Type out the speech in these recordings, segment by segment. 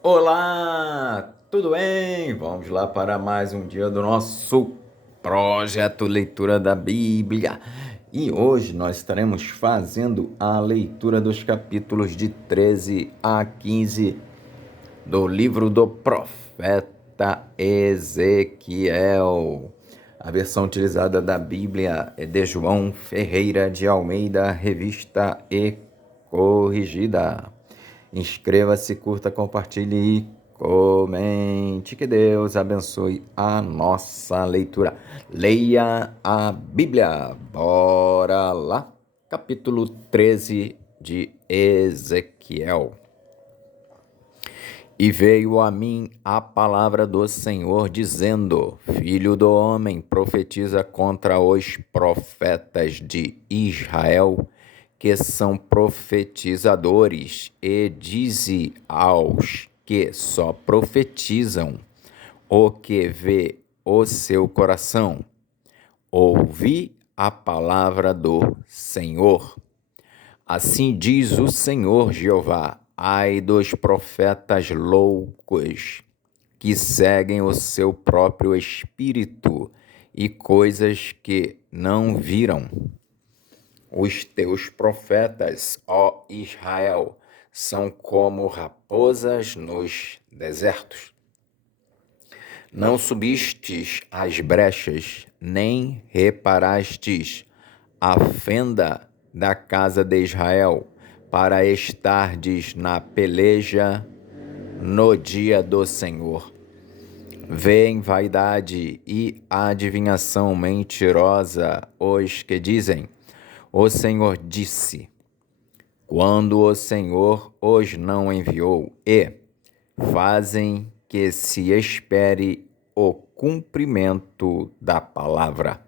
Olá, tudo bem? Vamos lá para mais um dia do nosso projeto Leitura da Bíblia. E hoje nós estaremos fazendo a leitura dos capítulos de 13 a 15 do livro do profeta Ezequiel. A versão utilizada da Bíblia é de João Ferreira de Almeida, revista e corrigida. Inscreva-se, curta, compartilhe e comente. Que Deus abençoe a nossa leitura. Leia a Bíblia. Bora lá. Capítulo 13 de Ezequiel. E veio a mim a palavra do Senhor, dizendo: Filho do homem, profetiza contra os profetas de Israel, que são profetizadores, e dize aos que só profetizam o que vê o seu coração: ouvi a palavra do Senhor. Assim diz o Senhor Jeová: ai dos profetas loucos, que seguem o seu próprio espírito e coisas que não viram. Os teus profetas, ó Israel, são como raposas nos desertos. Não subistes as brechas, nem reparastes a fenda da casa de Israel, para estardes na peleja no dia do Senhor. Vêem vaidade e adivinhação mentirosa os que dizem: o Senhor disse, quando o Senhor os não enviou, e fazem que se espere o cumprimento da palavra.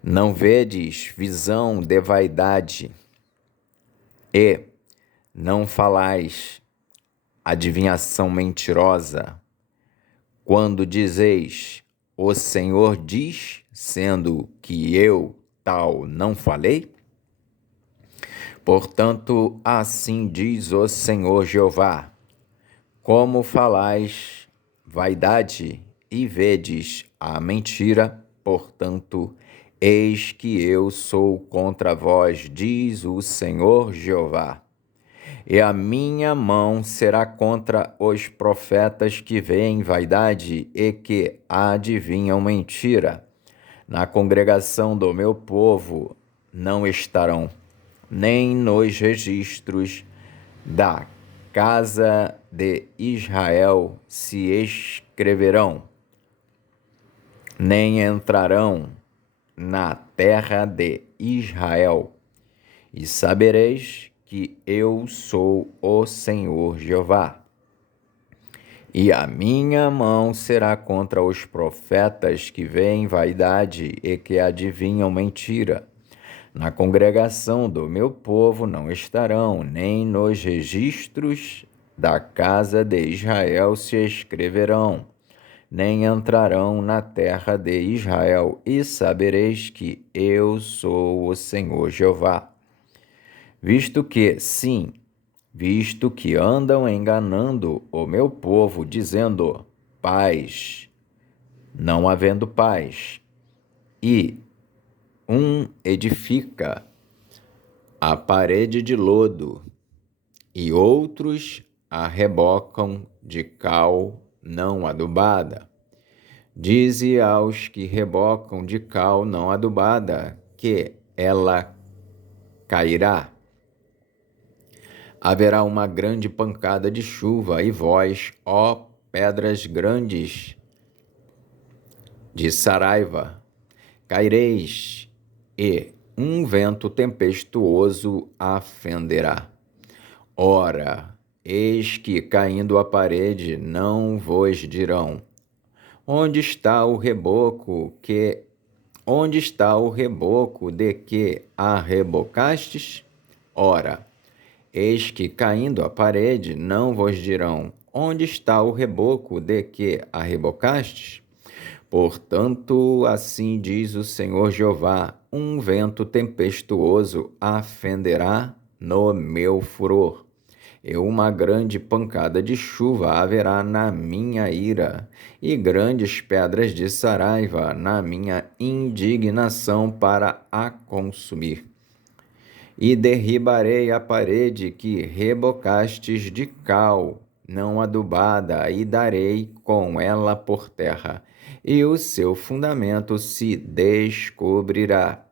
Não vedes visão de vaidade, e não falais adivinhação mentirosa, quando dizeis, o Senhor diz, sendo que eu tal não falei? Portanto, assim diz o Senhor Jeová: como falais vaidade e vedes a mentira, portanto, eis que eu sou contra vós, diz o Senhor Jeová. E a minha mão será contra os profetas que veem vaidade e que adivinham mentira. Na congregação do meu povo não estarão, nem nos registros da casa de Israel se escreverão, nem entrarão na terra de Israel. E sabereis que eu sou o Senhor Jeová. E a minha mão será contra os profetas que veem vaidade e que adivinham mentira. Na congregação do meu povo não estarão, nem nos registros da casa de Israel se escreverão, nem entrarão na terra de Israel, e sabereis que eu sou o Senhor Jeová. Visto que andam enganando o meu povo, dizendo paz, não havendo paz, e um edifica a parede de lodo, e outros a rebocam de cal não adubada. Dize aos que rebocam de cal não adubada, que ela cairá. Haverá uma grande pancada de chuva, e vós, ó pedras grandes de Saraiva, caireis, e um vento tempestuoso a fenderá. Ora, eis que, caindo a parede, não vos dirão: onde está o reboco de que a rebocastes? Ora, eis que, caindo a parede, não vos dirão: onde está o reboco de que a rebocastes? Portanto, assim diz o Senhor Jeová: um vento tempestuoso a fenderá no meu furor, e uma grande pancada de chuva haverá na minha ira, e grandes pedras de saraiva na minha indignação para a consumir. E derribarei a parede que rebocastes de cal, não adubada, e darei com ela por terra, e o seu fundamento se descobrirá.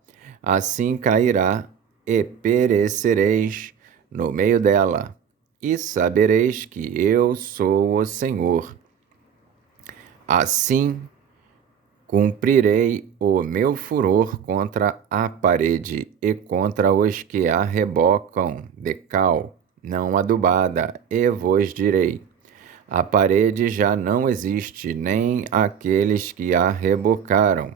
Assim cairá, e perecereis no meio dela, e sabereis que eu sou o Senhor. Assim cumprirei o meu furor contra a parede e contra os que a rebocam de cal, não adubada, e vos direi: a parede já não existe, nem aqueles que a rebocaram.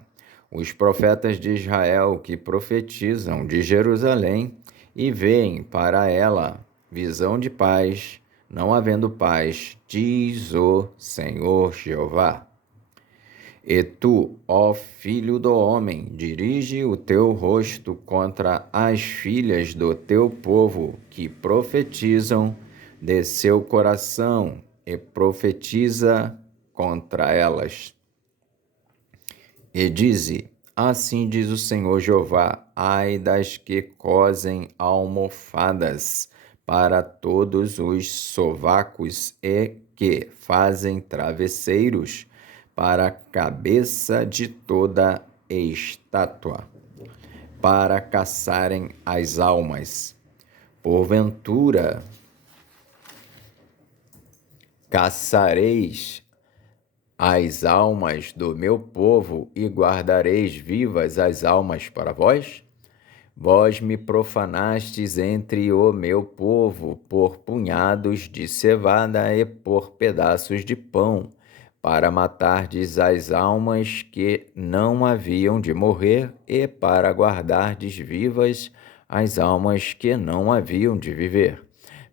Os profetas de Israel que profetizam de Jerusalém e veem para ela visão de paz, não havendo paz, diz o Senhor Jeová. E tu, ó filho do homem, dirige o teu rosto contra as filhas do teu povo, que profetizam de seu coração, e profetiza contra elas. E dize: assim diz o Senhor Jeová: ai das que cosem almofadas para todos os sovacos e que fazem travesseiros para a cabeça de toda estátua, para caçarem as almas. Porventura, caçareis as almas do meu povo e guardareis vivas as almas para vós? Vós me profanastes entre o meu povo por punhados de cevada e por pedaços de pão, para matardes as almas que não haviam de morrer e para guardardes vivas as almas que não haviam de viver,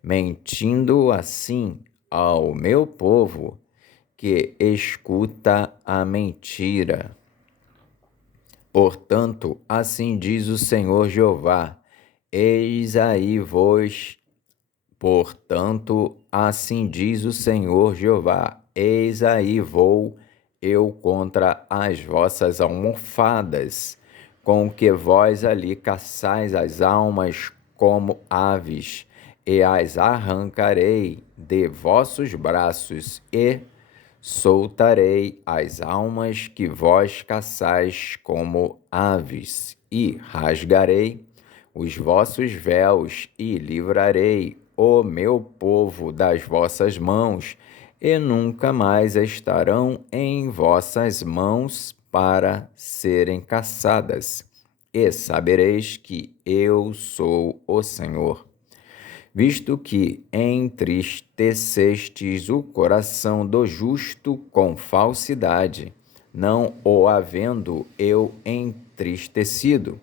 mentindo assim ao meu povo que escuta a mentira. Portanto, assim diz o Senhor Jeová: eis aí vos. Portanto, assim diz o Senhor Jeová: eis aí vou eu contra as vossas almofadas, com que vós ali caçais as almas como aves, e as arrancarei de vossos braços, e soltarei as almas que vós caçais como aves, e rasgarei os vossos véus, e livrarei o meu povo das vossas mãos, e nunca mais estarão em vossas mãos para serem caçadas. E sabereis que eu sou o Senhor. Visto que entristecestes o coração do justo com falsidade, não o havendo eu entristecido,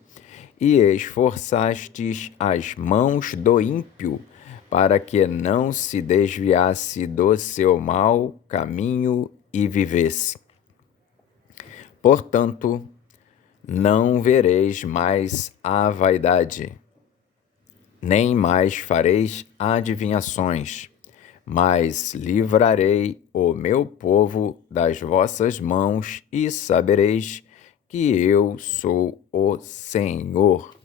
e esforçastes as mãos do ímpio, para que não se desviasse do seu mau caminho e vivesse. Portanto, não vereis mais a vaidade, nem mais fareis adivinhações, mas livrarei o meu povo das vossas mãos, e sabereis que eu sou o Senhor.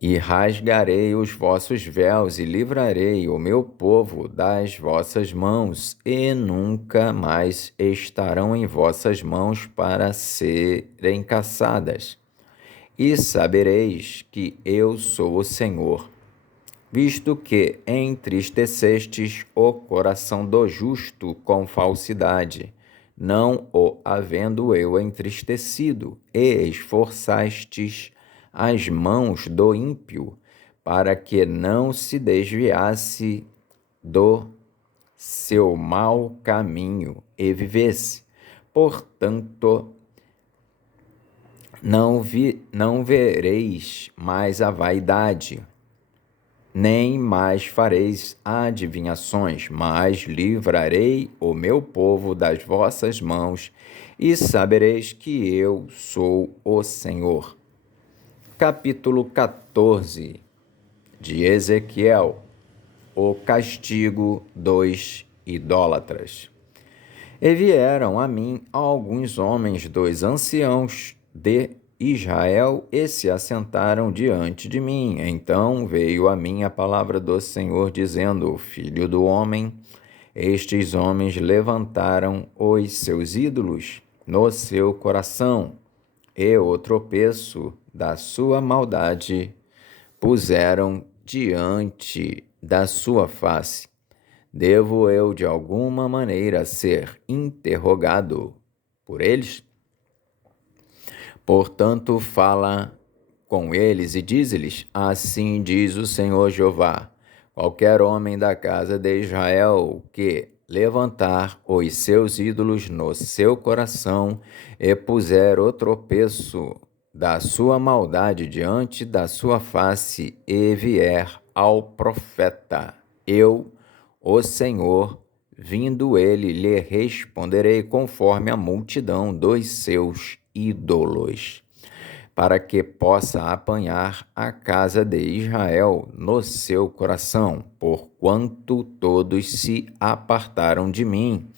E rasgarei os vossos véus, e livrarei o meu povo das vossas mãos, e nunca mais estarão em vossas mãos para serem caçadas. E sabereis que eu sou o Senhor, visto que entristecestes o coração do justo com falsidade, não o havendo eu entristecido, e esforçastes as mãos do ímpio, para que não se desviasse do seu mau caminho e vivesse. Portanto, não vereis mais a vaidade, nem mais fareis adivinhações, mas livrarei o meu povo das vossas mãos, e sabereis que eu sou o Senhor. Capítulo 14. de Ezequiel, o castigo dos idólatras. E vieram a mim alguns homens dos anciãos de Israel e se assentaram diante de mim. Então veio a mim a palavra do Senhor, dizendo: Filho do homem, estes homens levantaram os seus ídolos no seu coração, e o tropeço da sua maldade puseram diante da sua face. Devo eu, de alguma maneira, ser interrogado por eles? Portanto, fala com eles e diz-lhes: Assim diz o Senhor Jeová: qualquer homem da casa de Israel que levantar os seus ídolos no seu coração e puser o tropeço da sua maldade diante da sua face e vier ao profeta, eu, o Senhor, vindo ele, lhe responderei conforme a multidão dos seus ídolos, para que possa apanhar a casa de Israel no seu coração, porquanto todos se apartaram de mim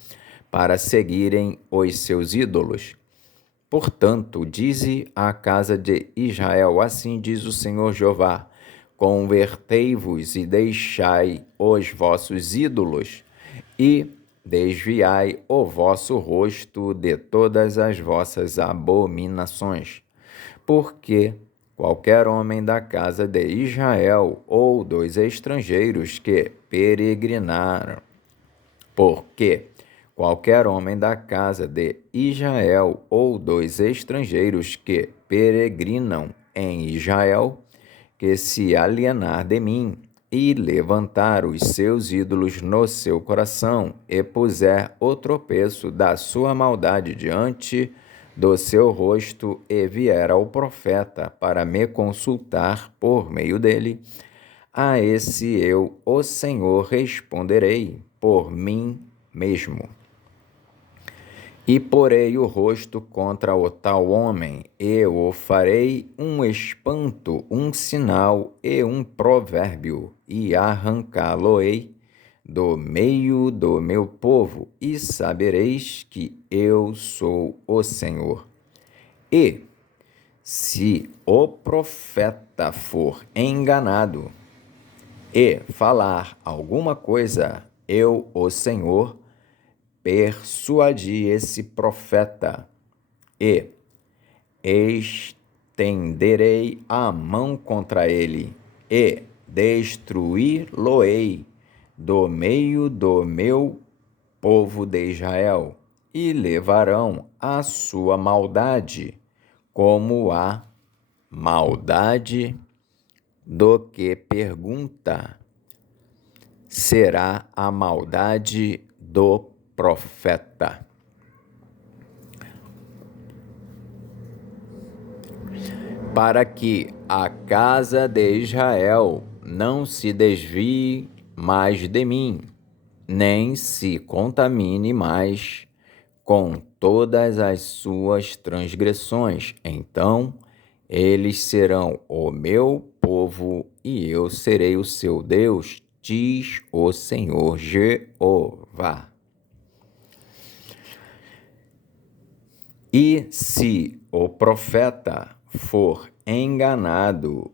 para seguirem os seus ídolos. Portanto, dize à casa de Israel: assim diz o Senhor Jeová: convertei-vos e deixai os vossos ídolos, e desviai o vosso rosto de todas as vossas abominações. Porque qualquer homem da casa de Israel ou dos estrangeiros que peregrinaram, porque qualquer homem da casa de Israel ou dos estrangeiros que peregrinam em Israel, que se alienar de mim e levantar os seus ídolos no seu coração e puser o tropeço da sua maldade diante do seu rosto e vier ao profeta para me consultar por meio dele, a esse eu, o Senhor, responderei por mim mesmo. E porei o rosto contra o tal homem, e o farei um espanto, um sinal e um provérbio, e arrancá-lo-ei do meio do meu povo, e sabereis que eu sou o Senhor. E, se o profeta for enganado e falar alguma coisa, eu, o Senhor, persuadi esse profeta e estenderei a mão contra ele e destruí-lo-ei do meio do meu povo de Israel, e levarão a sua maldade como a maldade do que pergunta, será a maldade do profeta. Para que a casa de Israel não se desvie mais de mim, nem se contamine mais com todas as suas transgressões. Então eles serão o meu povo e eu serei o seu Deus, diz o Senhor Jeová. E se o profeta for enganado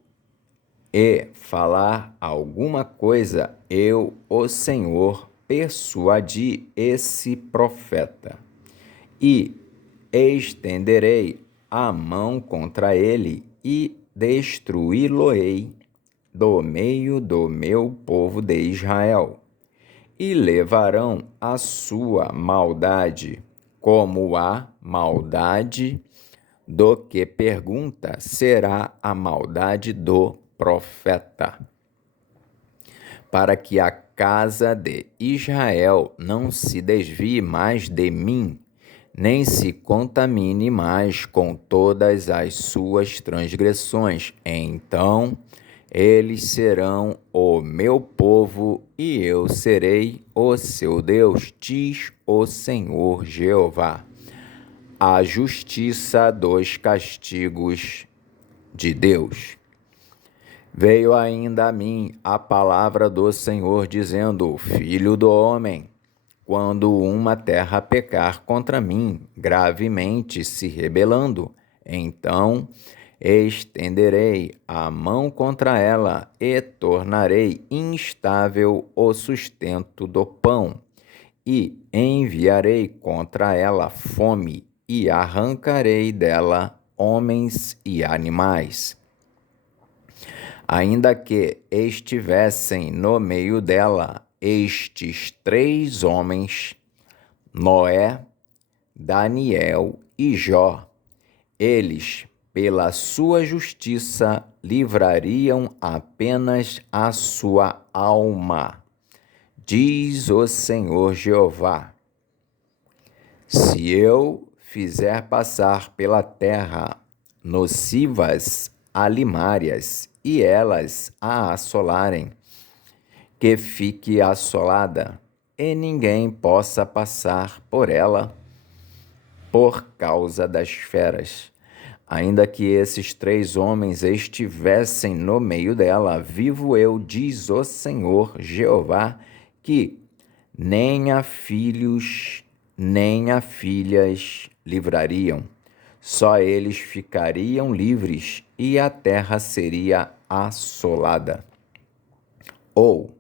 e falar alguma coisa, eu, o Senhor, persuadi esse profeta e estenderei a mão contra ele e destruí-lo-ei do meio do meu povo de Israel, e levarão a sua maldade como a maldade do que pergunta, será a maldade do profeta. Para que a casa de Israel não se desvie mais de mim, nem se contamine mais com todas as suas transgressões. Então eles serão o meu povo e eu serei o seu Deus, diz o Senhor Jeová. A justiça dos castigos de Deus. Veio ainda a mim a palavra do Senhor, dizendo: Filho do homem, quando uma terra pecar contra mim, gravemente se rebelando, então estenderei a mão contra ela e tornarei instável o sustento do pão, e enviarei contra ela fome, e arrancarei dela homens e animais. Ainda que estivessem no meio dela estes 3 homens, Noé, Daniel e Jó, eles, pela sua justiça, livrariam apenas a sua alma, diz o Senhor Jeová. Se eu fizer passar pela terra nocivas alimárias e elas a assolarem, que fique assolada e ninguém possa passar por ela por causa das feras. Ainda que esses 3 homens estivessem no meio dela, vivo eu, diz o Senhor Jeová, que nem a filhos nem a filhas livrariam. Só eles ficariam livres e a terra seria assolada. Ou,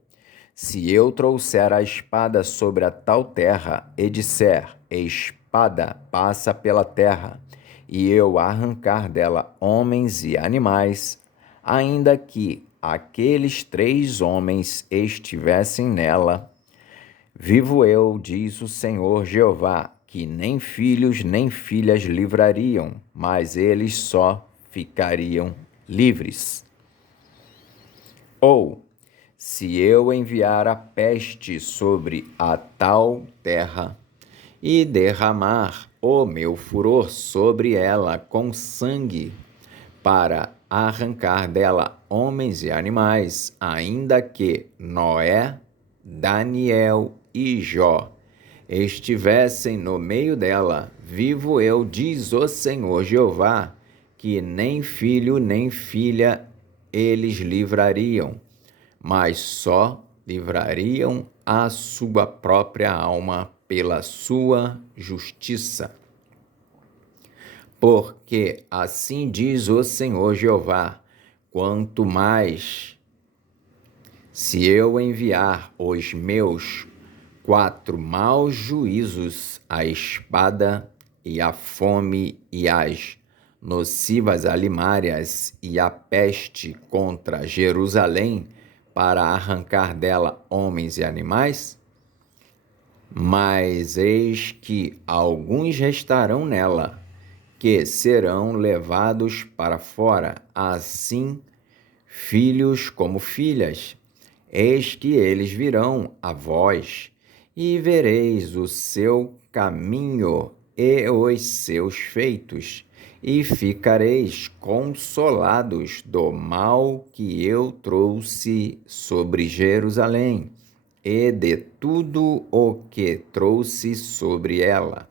se eu trouxer a espada sobre a tal terra e disser: espada passa pela terra, e eu arrancar dela homens e animais, ainda que aqueles 3 homens estivessem nela, vivo eu, diz o Senhor Jeová, que nem filhos nem filhas livrariam, mas eles só ficariam livres. Ou, se eu enviar a peste sobre a tal terra e derramar o meu furor sobre ela com sangue, para arrancar dela homens e animais, ainda que Noé, Daniel e Jó estivessem no meio dela, vivo eu, diz o Senhor Jeová, que nem filho nem filha eles livrariam, mas só livrariam a sua própria alma pela sua justiça. Porque assim diz o Senhor Jeová: quanto mais se eu enviar os meus 4 maus juízos, a espada e a fome e as nocivas alimárias e a peste contra Jerusalém, para arrancar dela homens e animais? Mas eis que alguns restarão nela, que serão levados para fora, assim filhos como filhas. Eis que eles virão a vós, e vereis o seu caminho e os seus feitos, e ficareis consolados do mal que eu trouxe sobre Jerusalém, e de tudo o que trouxe sobre ela.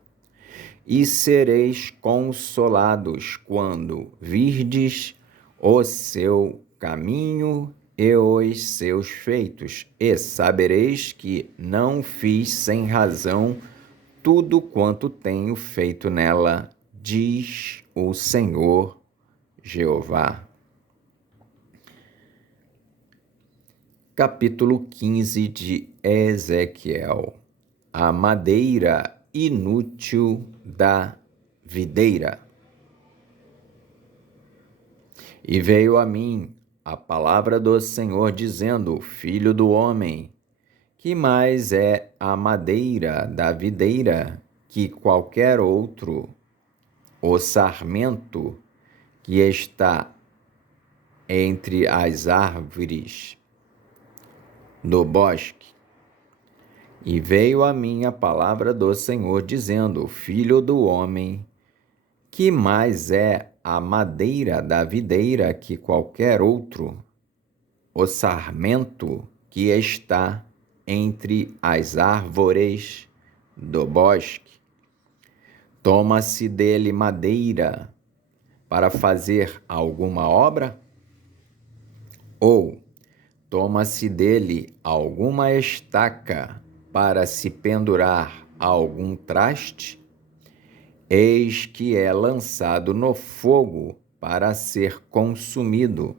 E sereis consolados quando virdes o seu caminho e os seus feitos, e sabereis que não fiz sem razão tudo quanto tenho feito nela, diz o Senhor Jeová. Capítulo 15 de Ezequiel. A madeira inútil da videira. E veio a mim a palavra do Senhor, dizendo: Filho do homem, que mais é a madeira da videira que qualquer outro, o sarmento que está entre as árvores do bosque? E veio a mim a palavra do Senhor, dizendo: Filho do homem, que mais é a madeira da videira que qualquer outro, o sarmento que está entre as árvores do bosque? Toma-se dele madeira para fazer alguma obra? Ou toma-se dele alguma estaca para se pendurar a algum traste, eis que é lançado no fogo para ser consumido.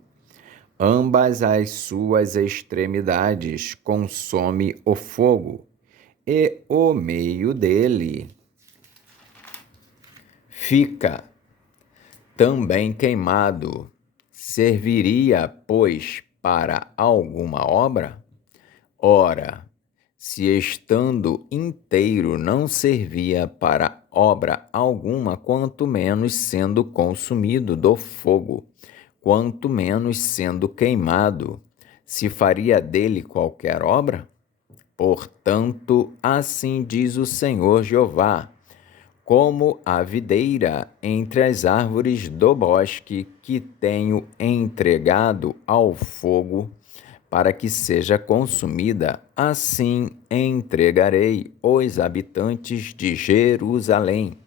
Ambas as suas extremidades consome o fogo, e o meio dele fica também queimado. Serviria, pois, para alguma obra? Ora, se estando inteiro não servia para obra alguma, quanto menos sendo consumido do fogo, quanto menos sendo queimado, se faria dele qualquer obra? Portanto, assim diz o Senhor Jeová: como a videira entre as árvores do bosque que tenho entregado ao fogo, para que seja consumida, assim entregarei os habitantes de Jerusalém.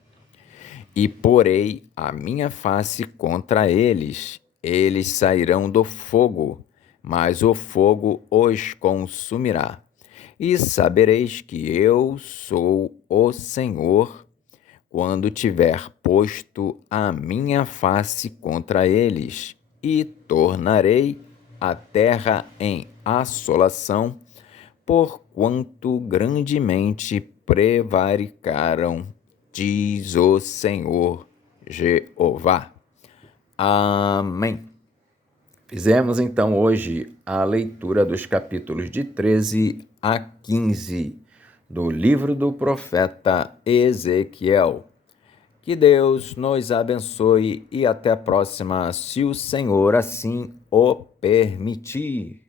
E porei a minha face contra eles. Eles sairão do fogo, mas o fogo os consumirá. E sabereis que eu sou o Senhor, quando tiver posto a minha face contra eles, e tornarei a terra em assolação, porquanto grandemente prevaricaram, diz o Senhor Jeová. Amém. Fizemos então hoje a leitura dos capítulos de 13 a 15 do livro do profeta Ezequiel. Que Deus nos abençoe e até a próxima, se o Senhor assim o permitir.